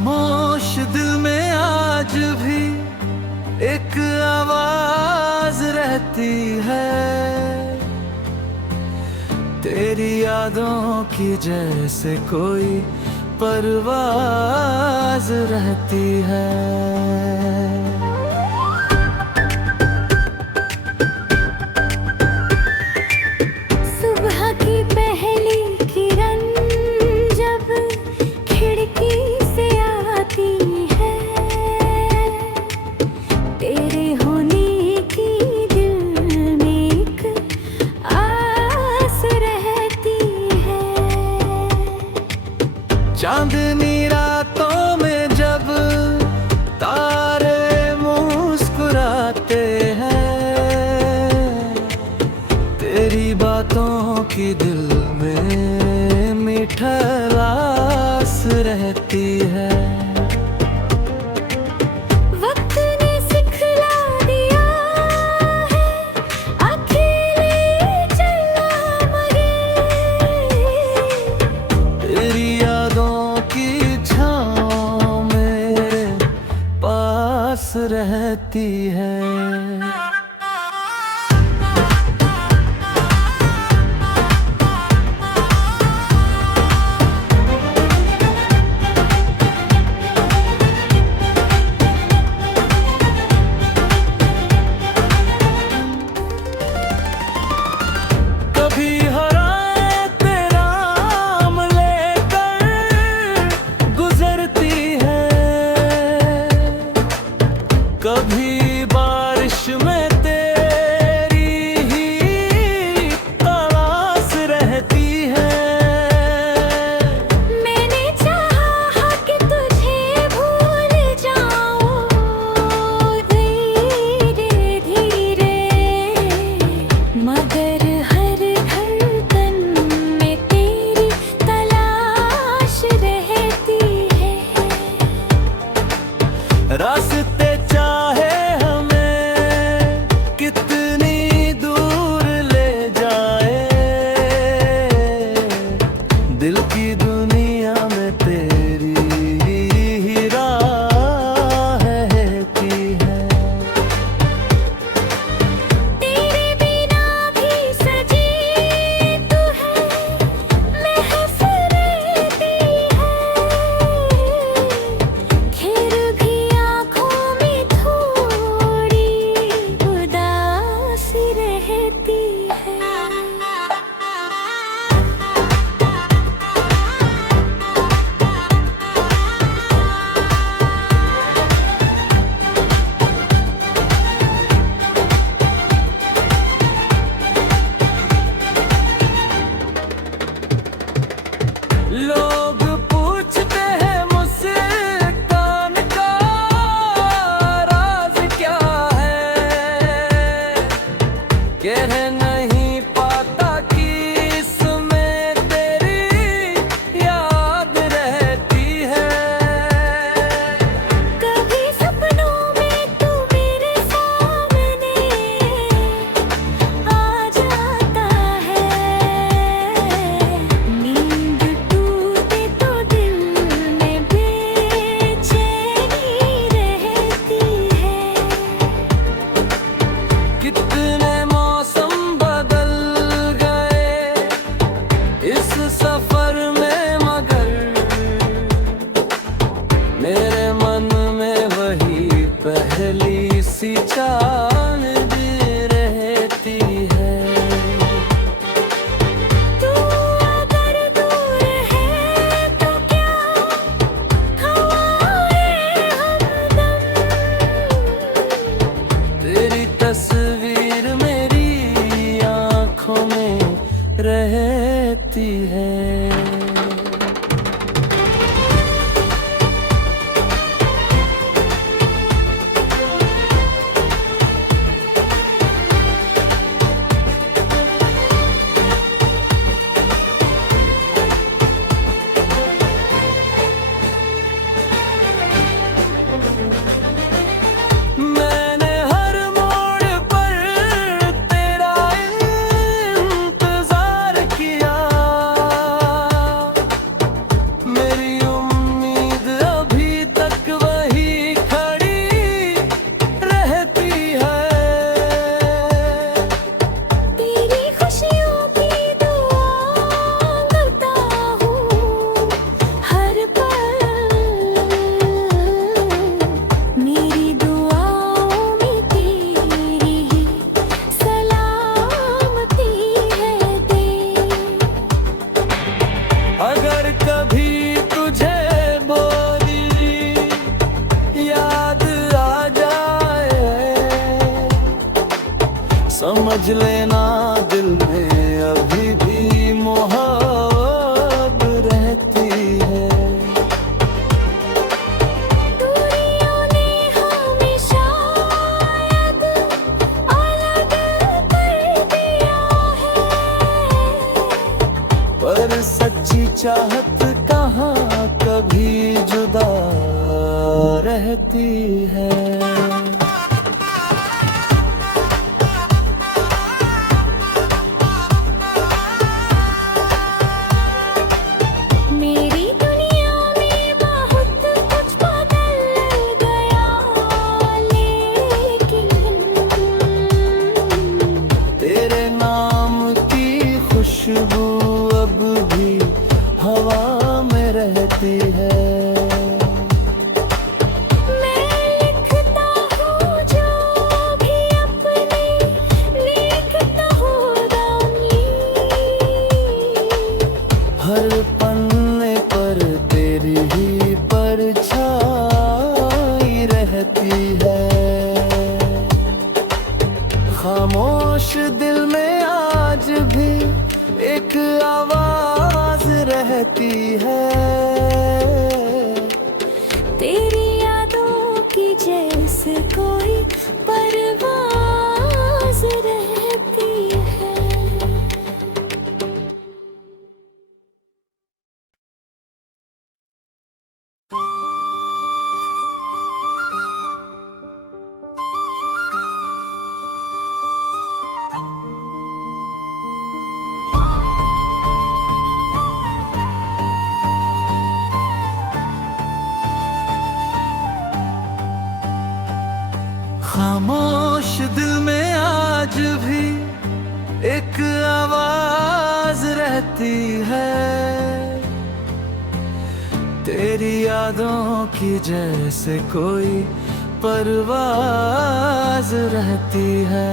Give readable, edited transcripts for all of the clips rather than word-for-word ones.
खामोश दिल में आज भी एक आवाज रहती है, तेरी यादों की जैसे कोई परवाज रहती है। चांदनी रातों में जब तारे मुस्कुराते हैं, तेरी बातों की दिल में मिठास रहती है। रहती है। कभी हराए तेरा नाम लेकर गुजरती है, कभी बारिश में तेरी ही तलाश रहती है। मैंने चाहा कि तुझे भूल जाऊं धीरे धीरे, मगर हर धड़कन में तेरी तलाश रहती है। रास्ते चाहे हमें कितनी दूर ले जाए, दिल की दुनिया में तेरी ही राह रहती है। तेरे बिना भी सजी तू है, महफिल रहती है, खिर भी आँखों में थोड़ी उदासी रहती है। लोग पूछते हैं मुस्कान का राज क्या है, कह नहीं पाता कि इसमें तेरी याद रहती है। कभी सपनों में तू मेरे सामने आ जाता है, नींद टूटे तो दिल में बेचैनी रहती है। कितने मौसम बदल गए इस सफर में, मगर मेरे मन में वही पहली सी चांद रहती है। तू अगर दूर है तो क्या हवाएं हमदम, तेरी तस्वीर मेरी आँखों में रहती है। मैंने हर मोड़ पर तेरा इंतजार किया, चाहत कहाँ कभी जुदा रहती है। मेरी दुनिया में बहुत कुछ बदल गया, लेकिन तेरे नाम की खुशबू अब भी हवा में रहती है। मैं लिखता हूँ जो भी अपने, लिखता हूँ दानी। हर पन्ने पर तेरी ही परछाई रहती है। खामोश दिल में आज भी एक आवाज रहती है। तेरी यादों की जैसे कोई परवाज़ रहती है। खामोश दिल में आज भी एक आवाज रहती है। तेरी यादों की जैसे कोई परवाज रहती है।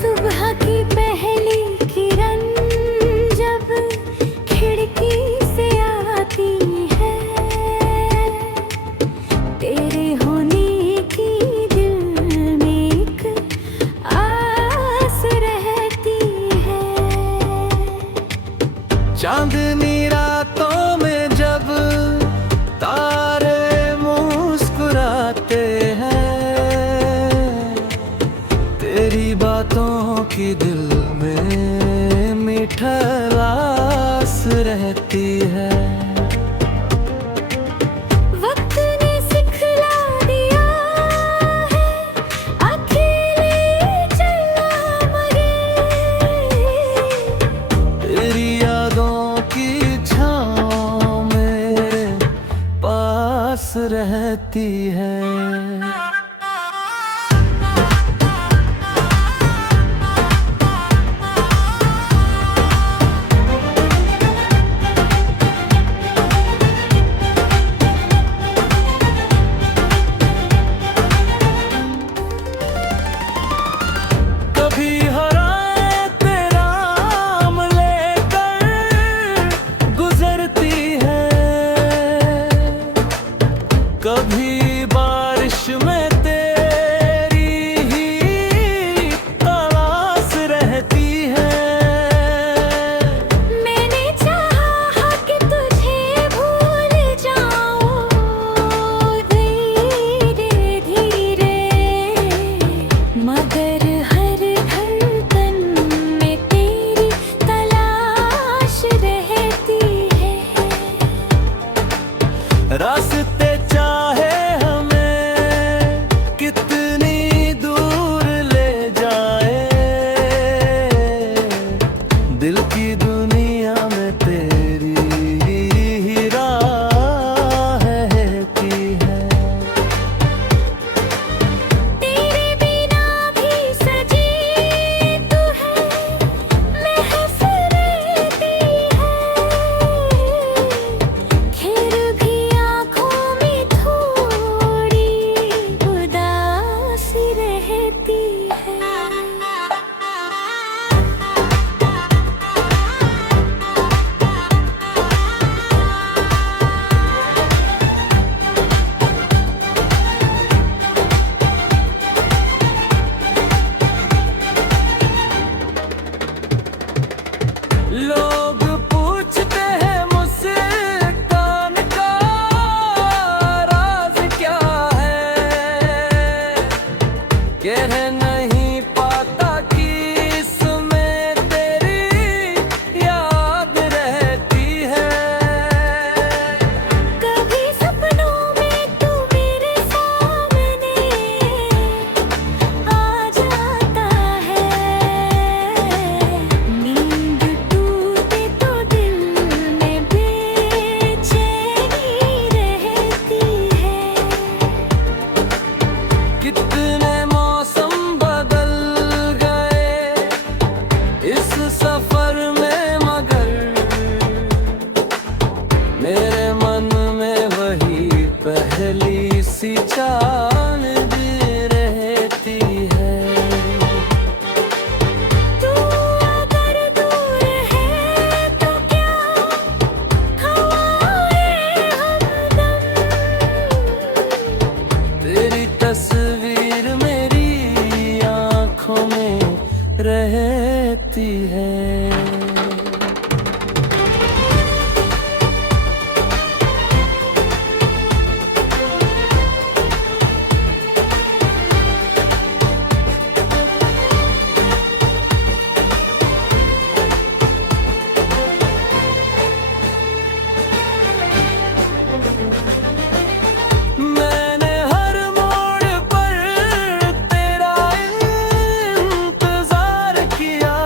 सुबह की पहली किरण जब खिड़की से आती है, तेरे होने की दिल में एक आस रहती है। चांदनी रातों में जब तारे मुस्कुराते हैं, तेरी बातों की दिल में मिठास रहती है। वक्त ने सिखला दिया है अकेले चलना मगे। तेरी यादों की छाँव मेरे पास रहती है। कभी हराए तेरा नाम लेकर गुजरती है, कभी बारिश में रहती है। मैंने हर मोड़ पर तेरा इंतजार किया,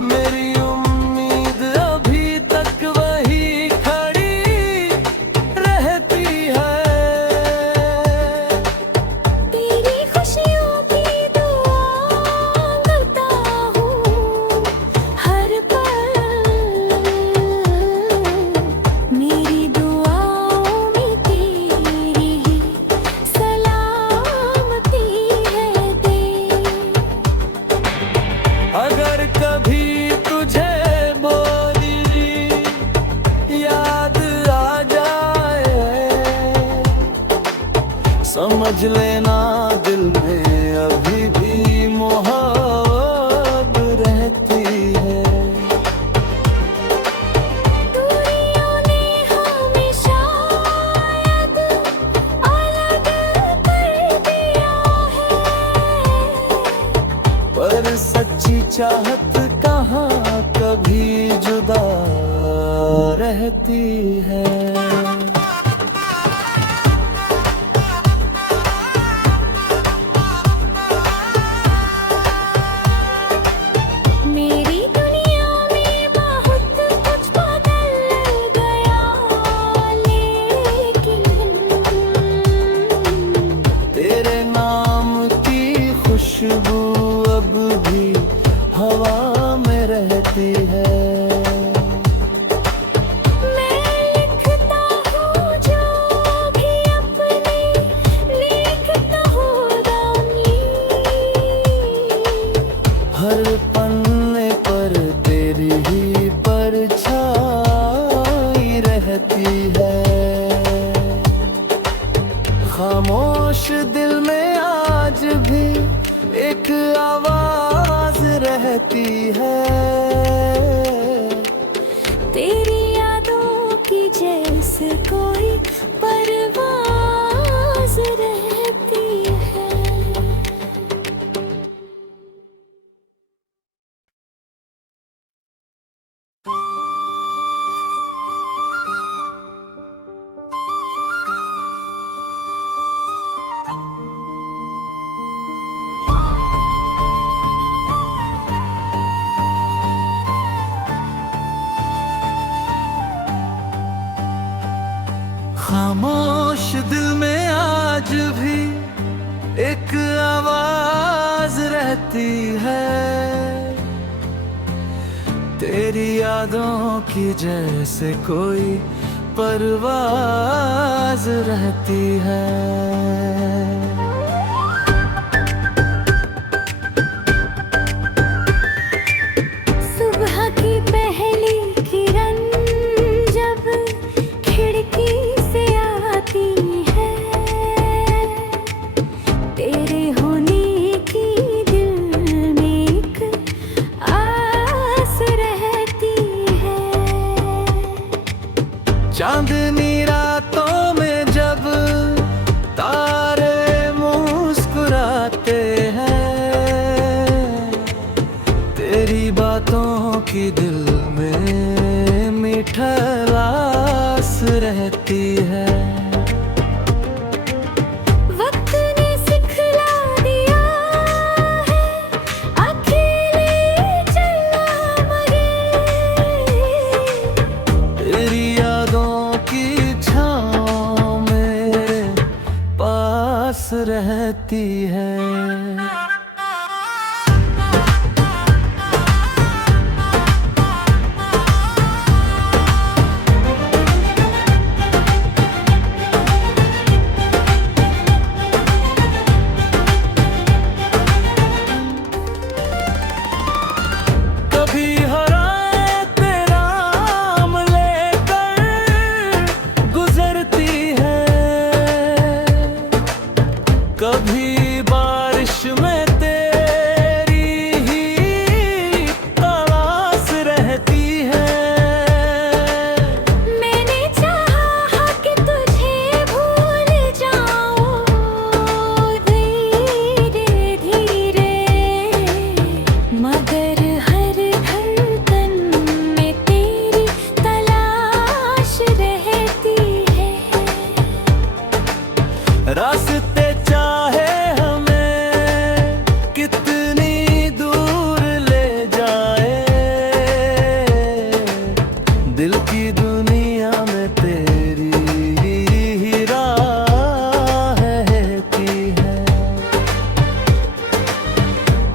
मेरी उम्मीद अभी तक वही खड़ी रहती है। तेरी खुशियों की दुआ करता हूँ हर पल, मेरी दुआओं में तेरी ही सलामती है दे। अगर कभी तुझे बोली याद आ जाए, समझ लेना दिल में अभी भी मोहब्बत रहती है। दूरियों ने हमें शायद अलग कर दिया है, पर सच्ची चाहत कहाँ कभी जुदा रहती है। मेरी दुनिया में बहुत कुछ बदल गया, लेकिन तेरे नाम की खुशबू अब भी हवा में रहती है। मैं लिखता हूँ जो भी अपने, लिखता हूँ दानी। हर पन्ने पर तेरी ही परछाई रहती है। खामोश दिल में आज भी एक आवाज रहती है। तेरी यादों की जैसे कोई परवाज़ रहती है। खामोश दिल में आज भी एक आवाज रहती है। तेरी यादों की जैसे कोई परवाज रहती है। सुबह की पहली किरण जब खिड़की से आती है, तेरे होने की दिल में एक आस रहती है। चांदनी रातों में जब तारे मुस्कुराते हैं, तेरी बातों की दिल में मिठास रहती है। वक्त ने सिखला दिया है अकेले चलना मगर, तेरी यादों की छाँव मेरे पास रहती है। कभी हराए तेरा नाम लेकर गुजरती है, कभी बारिश में रास्ते चाहे हमें कितनी दूर ले जाए, दिल की दुनिया में तेरी ही राह रहती है।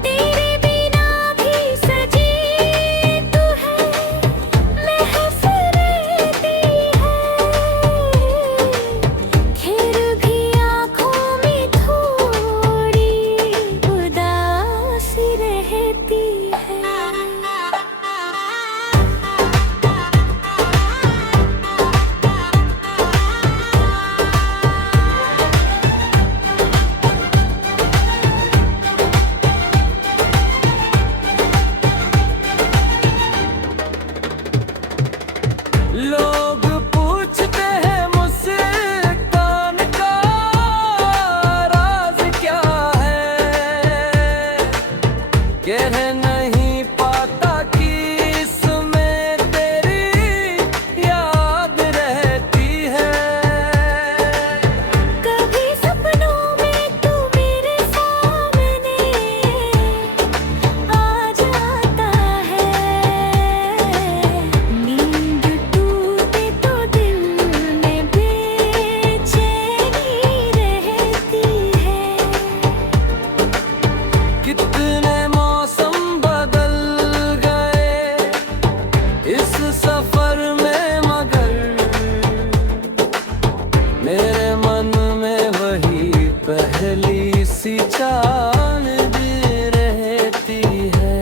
तेरे बिना भी सजी तू है, महफिल रहती है, खैर भी आँखों में थोड़ी उदासी रहती है। लोग पूछते हैं मुस्कान का राज क्या है, कह नहीं पाता कि इसमें तेरी याद रहती है। कभी सपनों में तू मेरे सामने आ जाता है, नींद टूटे तो दिल में बेचैनी रहती है। कितने मौसम बदल गए इस सफर में, मगर मेरे मन में वही पहली सी चांद रहती है।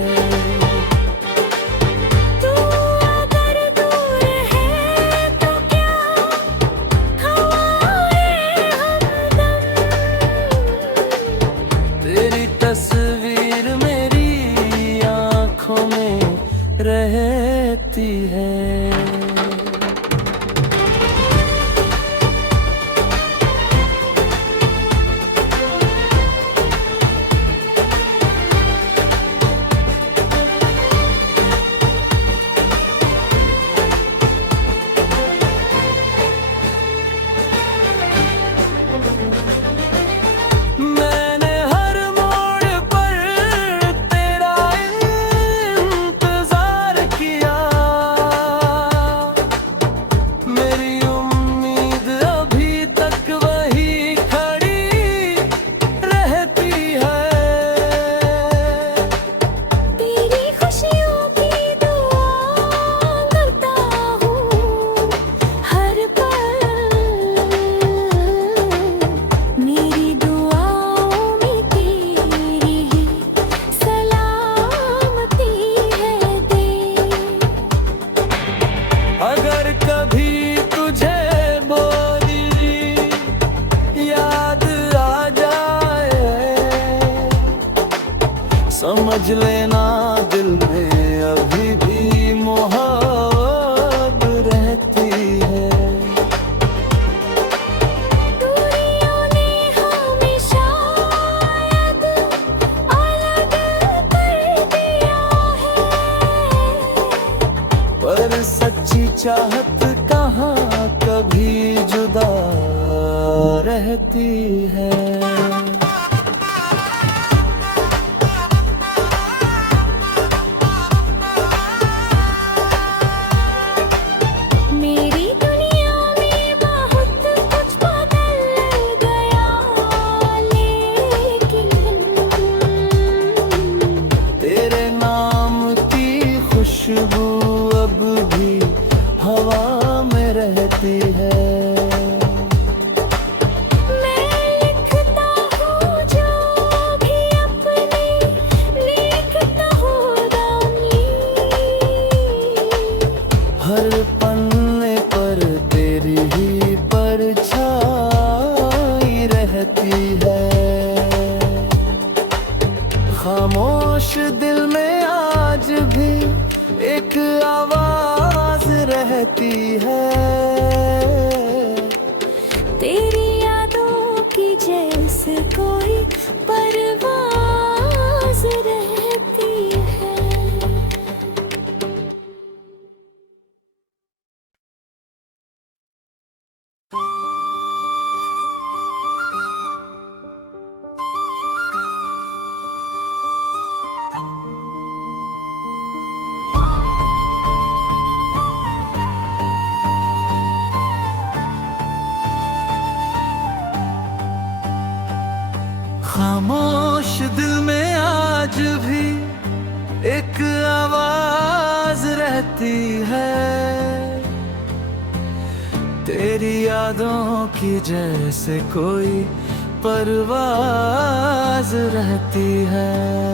तू अगर दूर है तो क्या हवाएं हमदम, तेरी तस्वीर मेरी आंखों में रहती है। मैंने हर मोड़ पर तेरा इंतजार किया, मेरी उम्मीद अभी तक वही खड़ी रहती है। तेरी खुशियों की दुआ करता हूँ हर पल, मेरी दुआओं में तेरी ही सलामती है दे। अगर कभी तुझे बोली याद आ जाए, समझ लेना दिल में अभी भी मोहब्बत रहती है। दूरियों ने हमें शायद अलग कर दिया है, पर सच्ची चाहत कहाँ कभी जुदा रहती है। मेरी दुनिया में बहुत कुछ बदल गया, लेकिन तेरे नाम की खुशबू अब भी हवा में रहती है। मैं लिखता हूँ जो भी अपने, लिखता हूँ दानी, हर पन्ने पर तेरी ही परछाई रहती है। खामोश दिल में आज भी एक आवाज रहती है। तेरी यादों की जैसे कोई परवाज़ रहती है। खामोश दिल में आज भी एक आवाज रहती है, तेरी यादों की जैसे कोई परवाज रहती है।